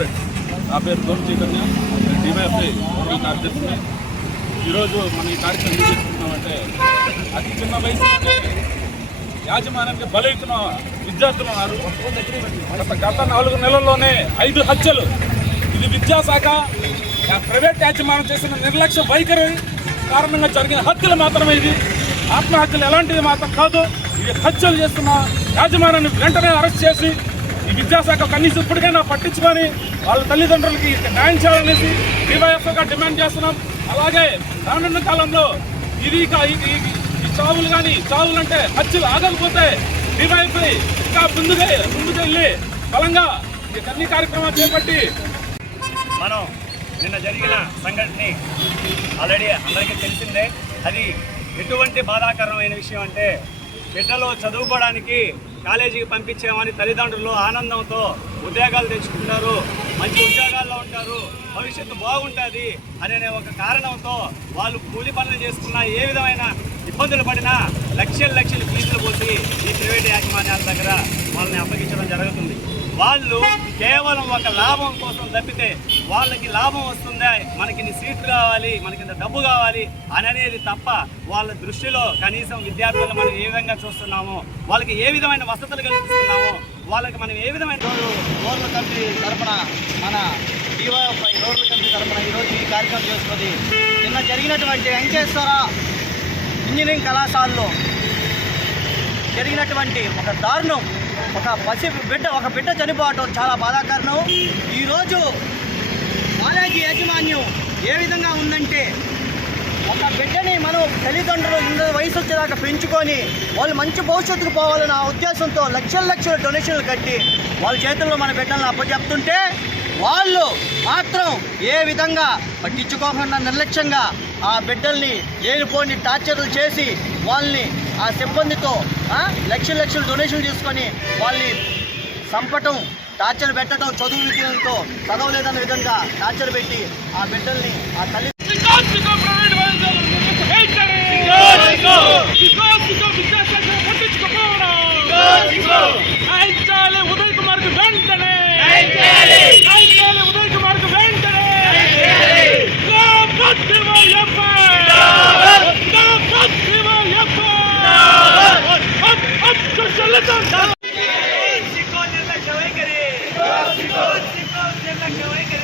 Comrade. నా పేరు గోమ్ Chaitanya, DYFI rural కార్యదర్శిని. ఈరోజు మనం ఈ కార్యక్రమం చేసుకుంటున్నామంటే అతి చిన్న వయసు యాజమాన్యానికి బలైతున్న విద్యార్థులు ఉన్నారు. గత 4 నెలల్లోనే 5 హత్యలు. ఇది విద్యాశాఖ ప్రైవేట్ యాజమాన్యం చేసిన నిర్లక్ష్య వైఖరి కారణంగా జరిగిన హత్యలు మాత్రమే. ఇది ఆత్మహత్యలు ఎలాంటివి మాత్రం కాదు. ఇది హత్యలు చేస్తున్న యాజమాన్యాన్ని వెంటనే అరెస్ట్ చేసి ఈ విద్యాశాఖ కనీసం ఇప్పటికైనా పట్టించుకొని వాళ్ళ తల్లిదండ్రులకి న్యాయం చేయాలనేసి డివైఎఫ్ఐగా డిమాండ్ చేస్తున్నాం. అలాగే రానున్న కాలంలో ఇది ఈ చావులు అంటే హత్యలు ఆగకపోతే డివైఎఫ్ఐ ఇంకా ముందుకెళ్ళి బలంగా ఈ అన్ని కార్యక్రమాలు చేపట్టి మనం నిన్న జరిగిన సంఘటన ఆల్రెడీ అందరికీ తెలిసిందే. అది ఎటువంటి బాధాకరమైన విషయం అంటే బిడ్డలు చదువుకోవడానికి కాలేజీకి పంపించామని తల్లిదండ్రులు ఆనందంతో ఉద్యోగాలు తెచ్చుకుంటారు, మంచి ఉద్యోగాల్లో ఉంటారు, భవిష్యత్తు బాగుంటుంది అనే ఒక కారణంతో వాళ్ళు కూలి పనులు చేసుకున్నా ఏ విధమైన ఇబ్బందులు పడినా లక్షలు ఫీజులు పోసి ఈ ప్రైవేట్ యాజమాన్యాల దగ్గర వాళ్ళని అప్పగించడం జరుగుతుంది. వాళ్ళు కేవలం ఒక లాభం కోసం తప్పితే వాళ్ళకి లాభం వస్తుందా, మనకి సీట్లు కావాలి, మనకి డబ్బు కావాలి అనేది తప్ప వాళ్ళ దృష్టిలో కనీసం విద్యార్థులను మనం ఏ విధంగా చూస్తున్నామో, వాళ్ళకి ఏ విధమైన వసతులు కల్పిస్తున్నామో, వాళ్ళకి మనం ఏ విధమైన రూరల్ కమిటీ తరఫున మన డివైఎఫ్ఐ రూరల్ కమిటీ తరఫున ఈరోజు ఈ కార్యక్రమం చేసుకుంది. నిన్న జరిగినటువంటి వెంకటేశ్వర ఇంజనీరింగ్ కళాశాలలో జరిగినటువంటి ఒక దారుణం, ఒక బిడ్డ చనిపోవటం చాలా బాధాకరణం. ఈరోజు కాలేజీ యాజమాన్యం ఏ విధంగా ఉందంటే ఒక బిడ్డని మనం తల్లిదండ్రులు ఇంత వయసు వచ్చేదాకా పెంచుకొని వాళ్ళు మంచి భవిష్యత్తుకు పోవాలన్న ఉద్దేశంతో లక్షల డొనేషన్లు కట్టి వాళ్ళ చేతుల్లో మన బిడ్డలను అప్పచెప్తుంటే వాళ్ళు మాత్రం ఏ విధంగా పట్టించుకోకుండా నిర్లక్ష్యంగా ఆ బిడ్డల్ని లేనిపోని టార్చర్లు చేసి వాళ్ళని ఆ సిబ్బందితో లక్షలు డొనేషన్లు తీసుకొని వాళ్ళని చంపటం, టార్చర్ పెట్టడం, చదువు విద్యలతో చదవలేదన్న విధంగా టార్చర్ పెట్టి ఆ బిడ్డల్ని ఆ తల్లి ఉదయ్ కుమార్ వెంటనే నిర్లక్ష్య వైఖరి